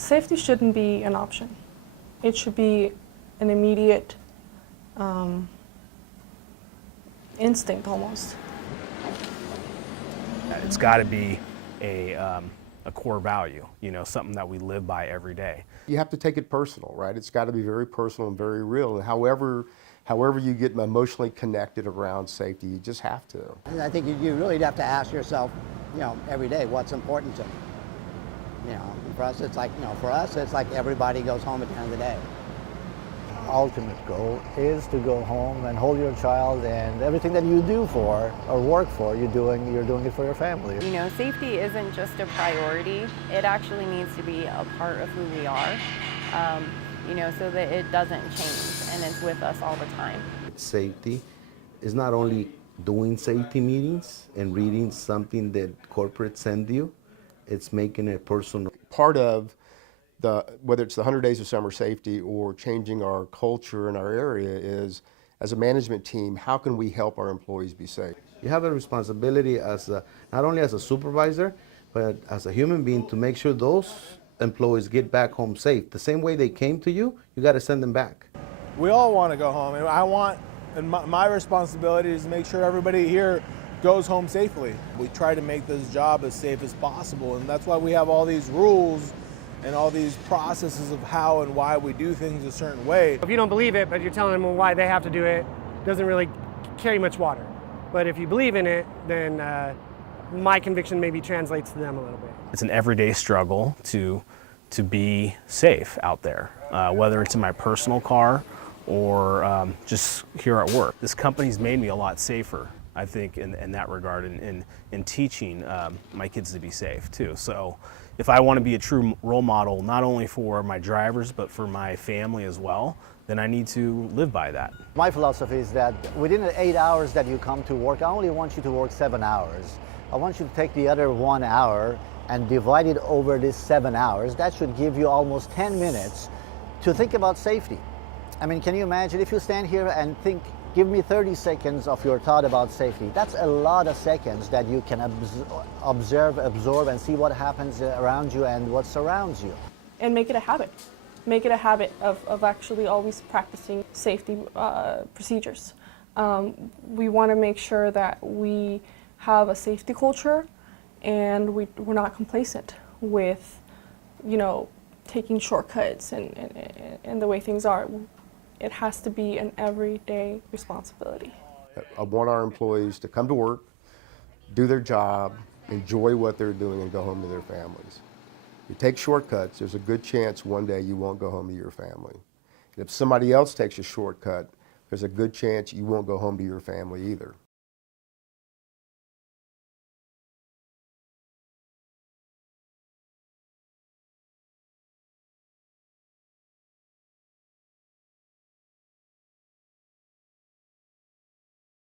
Safety shouldn't be an option. It should be an immediate instinct almost. It's got to be a core value, something that we live by every day. You have to take it personal, right? It's got to be very personal and very real. And however you get emotionally connected around safety, you just have to. I think you really have to ask yourself, every day, what's important to me. For us, it's like everybody goes home at the end of the day. Ultimate goal is to go home and hold your child, and everything that you do for or work for, you're doing it for your family. Safety isn't just a priority. It actually needs to be a part of who we are, so that it doesn't change and it's with us all the time. Safety is not only doing safety meetings and reading something that corporate send you, it's making it personal. Part of whether it's the 100 Days of Summer Safety or changing our culture in our area is, as a management team, how can we help our employees be safe? You have a responsibility not only as a supervisor, but as a human being to make sure those employees get back home safe. The same way they came to you, you got to send them back. We all want to go home, and my responsibility is to make sure everybody here goes home safely. We try to make this job as safe as possible, and that's why we have all these rules and all these processes of how and why we do things a certain way. If you don't believe it, but you're telling them why they have to do it, doesn't really carry much water. But if you believe in it, then my conviction maybe translates to them a little bit. It's an everyday struggle to be safe out there, whether it's in my personal car or just here at work. This company's made me a lot safer, I think, in that regard, in teaching my kids to be safe too. So if I want to be a true role model, not only for my drivers, but for my family as well, then I need to live by that. My philosophy is that within the 8 hours that you come to work, I only want you to work 7 hours. I want you to take the other 1 hour and divide it over these 7 hours. That should give you almost 10 minutes to think about safety. I mean, can you imagine if you stand here and think, give me 30 seconds of your thought about safety. That's a lot of seconds that you can observe, absorb, and see what happens around you and what surrounds you. And make it a habit. Make it a habit of actually always practicing safety procedures. We want to make sure that we have a safety culture and we're not complacent with, taking shortcuts and the way things are. It has to be an everyday responsibility. I want our employees to come to work, do their job, enjoy what they're doing, and go home to their families. If you take shortcuts, there's a good chance one day you won't go home to your family. And if somebody else takes a shortcut, there's a good chance you won't go home to your family either.